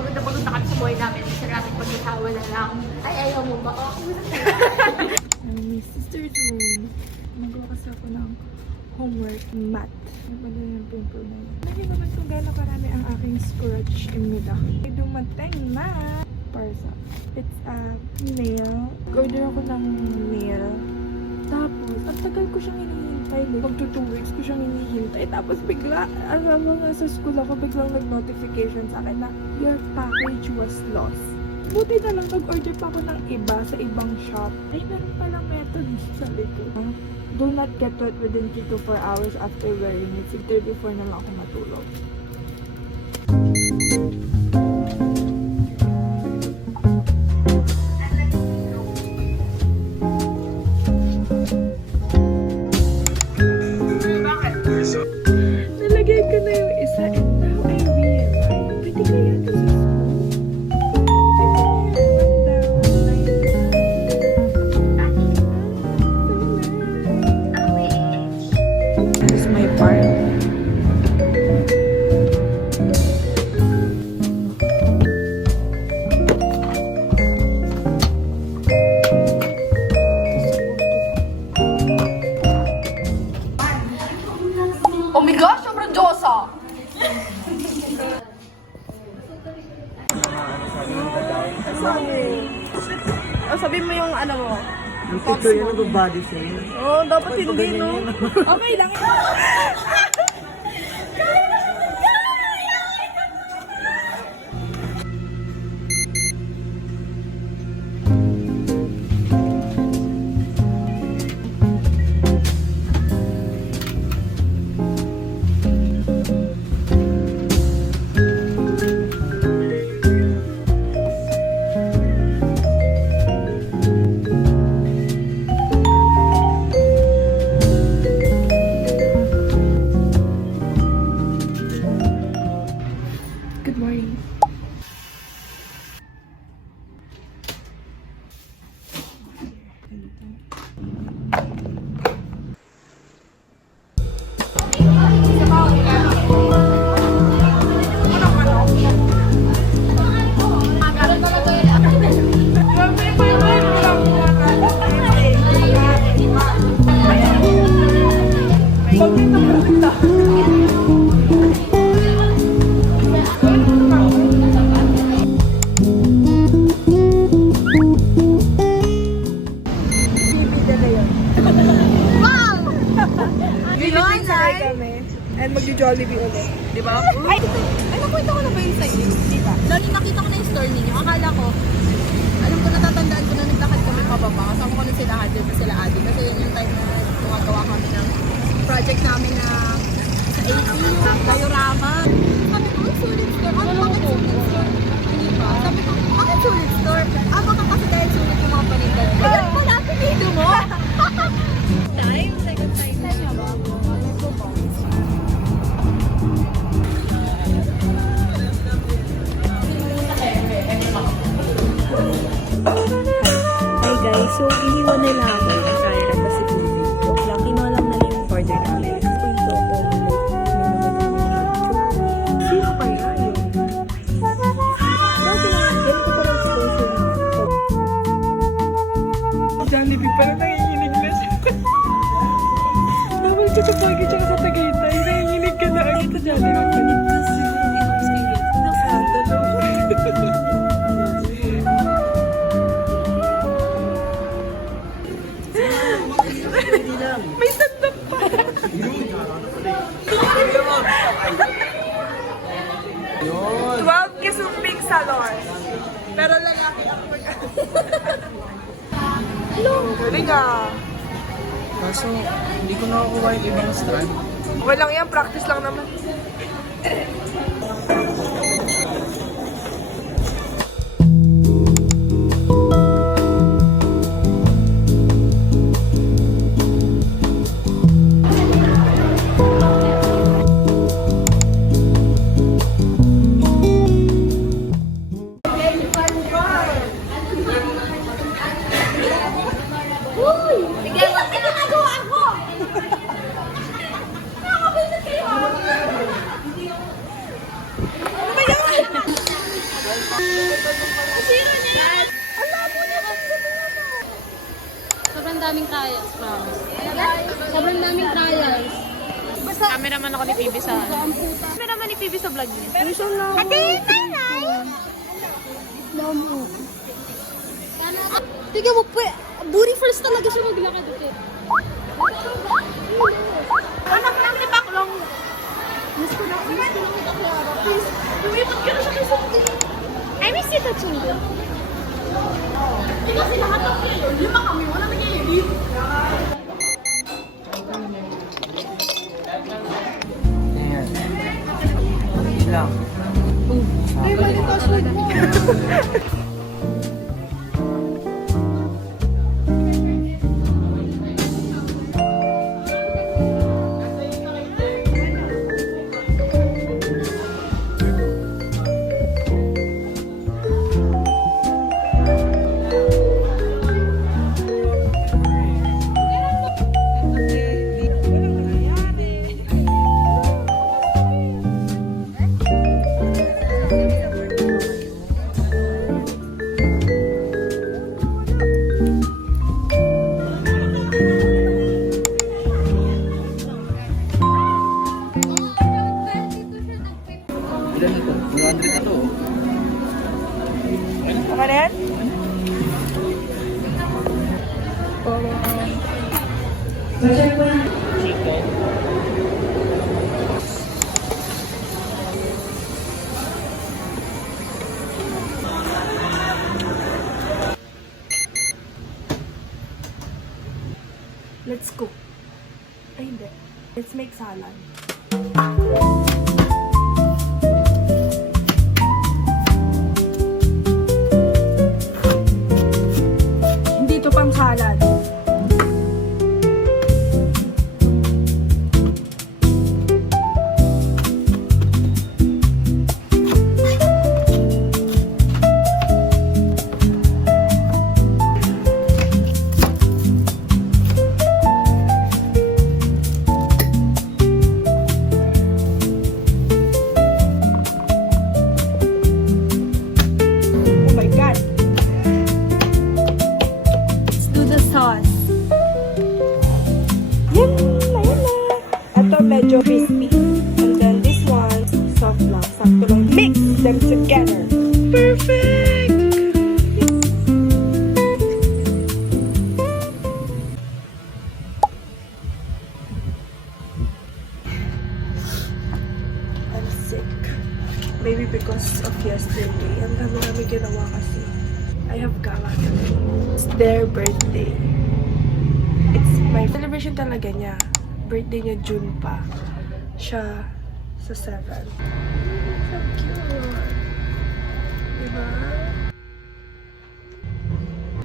pagod na kami sa buhay namin. Gusto namin pag-asawa na lang. Ay, ayaw mo ba? Oh, My sister's room. Magawa kasi ako ng homework, math. Napadala yung pimple na yun. Hindi naman kung gano'n karami ang aking scratch imida. May dumating na parcel. It's a nail. Order ako ng nail. Tapos, ang tagal ko siyang hinihintay. Magto 2 weeks ko siyang hinihintay. Tapos bigla, alam mo nga sa school ako, biglang nag-notification sa akin na your package was lost. Buti na lang nag-order pa ako ng iba sa ibang shop. Ay, meron palang method sa likod. Do not get wet within 3 to 4 hours after wearing it. 6:34 na lang ako matulog. Nalagay ko na yung isa and now I realize, pwede kaya ito sa school? This is my part. Oh my gosh, sobrang Diyosa! Sabihin mo yung ano mo. Yung picture yun ng body sa'yo. Oh, dapat hindi, no? Okay lang. Good morning. And magjo-Jollibee ulit. Di ba? Ay, nakwento ko na ba yun sa'yo? Di ba? Lalo nakita ko na yung store ninyo. Akala ko, alam ko, natatandaan ko na naglakad kami pababa. Kasama ko na sila Adi at sila Adi. Kasi yun yung time na gumagawa kami ng project namin na sa ATU, Diorama. Sabi ko, ang sulit store. Ano bakit sulit store? Hindi ba? Sabi ko, bakit sulit store? Baka kasi dahil sulit yung mga panindan. Kaya wala, pinido mo. Time? Second time na niya ba? Hi guys, so iniwan nila ako ng kaya na si Kubi. Okay lang, kinuha lang nila yung order namin. So ito ako. Sino kaya yun? Dati naman, ganito pa lang exposure na. Jollibee pala nanginginig na siya. Naman siya sa Pagi tsaka sa Tagaytay. Nanginginig ka na agad sa Jollibee. May sandok pa. Yun! 12 kisumping salon. Pero lalaki ang galing ah. Kaso, hindi ko nakakuha yung ibang strand. Walang yan, practice lang naman. Sige, wag ka na nagawa ako! Sobrang daming trials, promise. Sobrang daming trials. Basta, kami naman ako ni Phoebe sa kami naman ni Phoebe sa vlog niya. Ate, nanay! Namu. Tignan mo, booty first talaga siya maglakad dito. Anak lang ni Baklong. Miss ko lang ni Baklong. Please, lumipot ka na siya kay Sophie. I miss you, Tachungo. Kasi lahat ng kayo, lima kami, wala na kayo. Ayan. Hindi lang. Ay, mali password mo. Ilan ito? 100 ito. Tama na yan? Chicken. Let's cook. Ay, hindi. Let's make salad. Hindi ito pang salad. Oh my God. Let's do the sauce. Yan na, yan na. Ito medyo crispy. And then this one, soft lang. Sakto lang. Mix them together. Perfect! I'm sick. Maybe because of yesterday. Ang dami namin ginawa kasi. I have gala today. It's their birthday. It's my celebration talaga niya. Birthday niya June pa. Siya sa 7. So cute. Diba?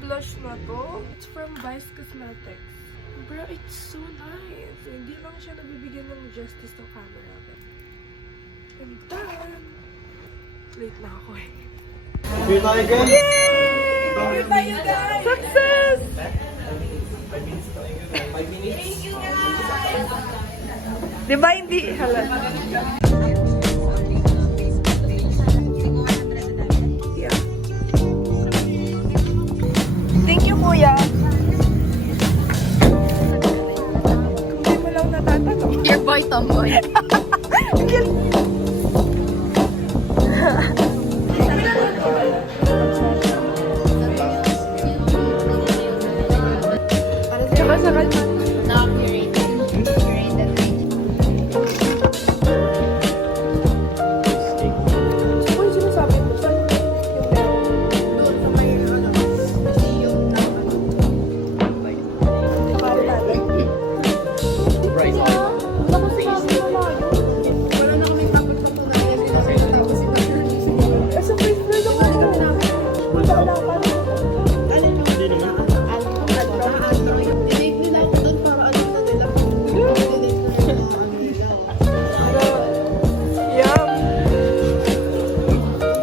Blush na to. It's from Vice Cosmetics. Bro, it's so nice. Hindi lang siya nabibigyan ng justice ng camera. I'm done. Late na ako eh. Bili tayo guys! Yay! Tayo guys! Success! 5 minutes. Diba hindi halata? Yeah. Thank you, kuya. Kung di mo lang natatanong. Dear boy, tomboy. Sakal. Now, you're rated. Uy, sinasabi mo saan? Doon sa may, museum na, Mahal natin. Right. Ako sinasabi mo lang. wala na kami tapos sa tunay kasi tapos si Dr. Sa first floor lang ako. Wala lang pa. Dinate nila ako doon para ano na nila. Dinate nila ako ano nila. Yum.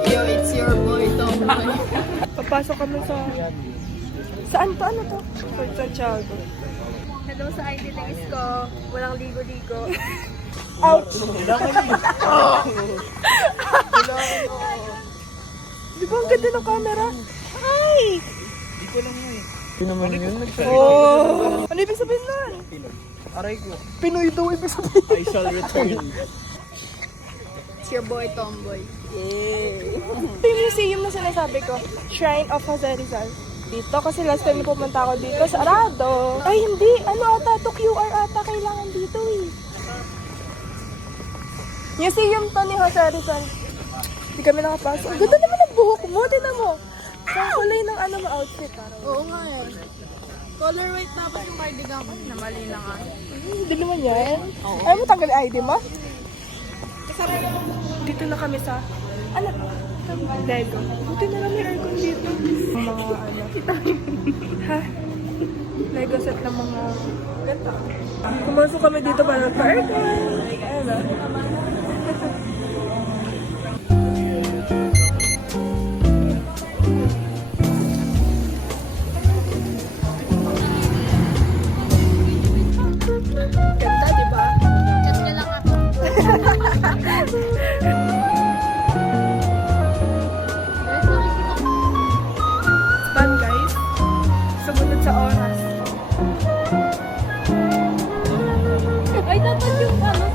Yo, it's your boy, tomboy. Papasok kami sa... Saan to? Ano to? Sa Santiago. Hello sa IDLS ko. Walang ligo-ligo. Ouch! Kailangan yun. Di Diba ang ganda ng camera? Ay! Hindi naman yun. Oh! Ano ibig sabihin nun? Aray ko. Pinoy daw ibig sabihin. I shall return. It's your boy, Tomboy. Ito yung museum na sinasabi ko. Shrine of Jose Rizal. Dito kasi last time na pumunta ako dito, sarado. Ay hindi, ano ata, to QR ata kailangan dito eh. Museum to ni Jose Rizal. Hindi kami nakapasok. Ang ganda naman ang buhok mo, tinan mo. Ang kulay ng ano mo outfit. Oo nga eh. Color white dapat yung cardigan ko. Namali na nga. Hindi naman yan. Ayaw mo tanggal yung ID mo? Dito na kami sa, ano? Lego. Buti na lang may aircon dito. Mga ano. Ha? Lego set ng mga gata. Pumasok kami dito para pa-aircon. Ayun na. Ganda, di ba? Chat niya lang ako. Ban guys. Sumunod sa oras. Ay, dapat yung ano.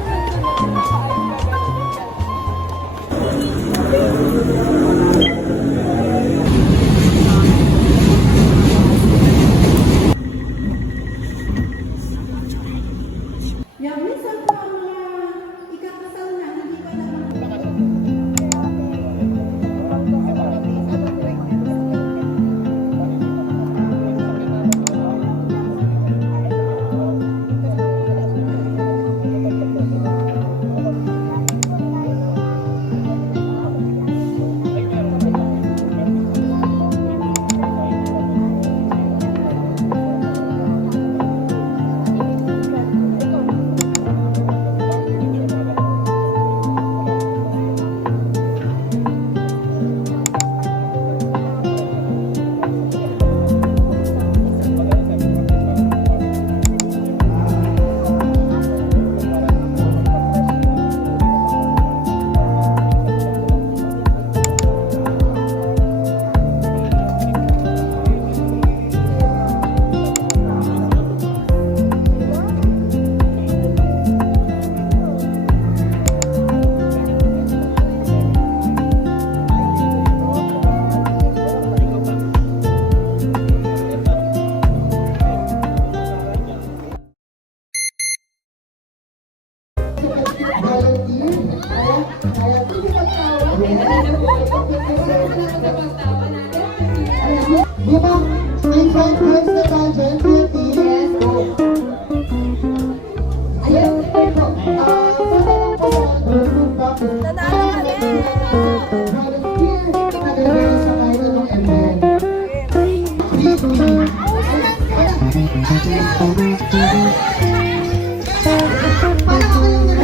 Di ba? May friend friends na tayo dyan, Kuya T. Yes, po. Ayun, po. Punta lang po sa Burger Box. Nanalo ka din! Product here. Nagagawin sa kailan ng ML. 3-2. Para ka lang na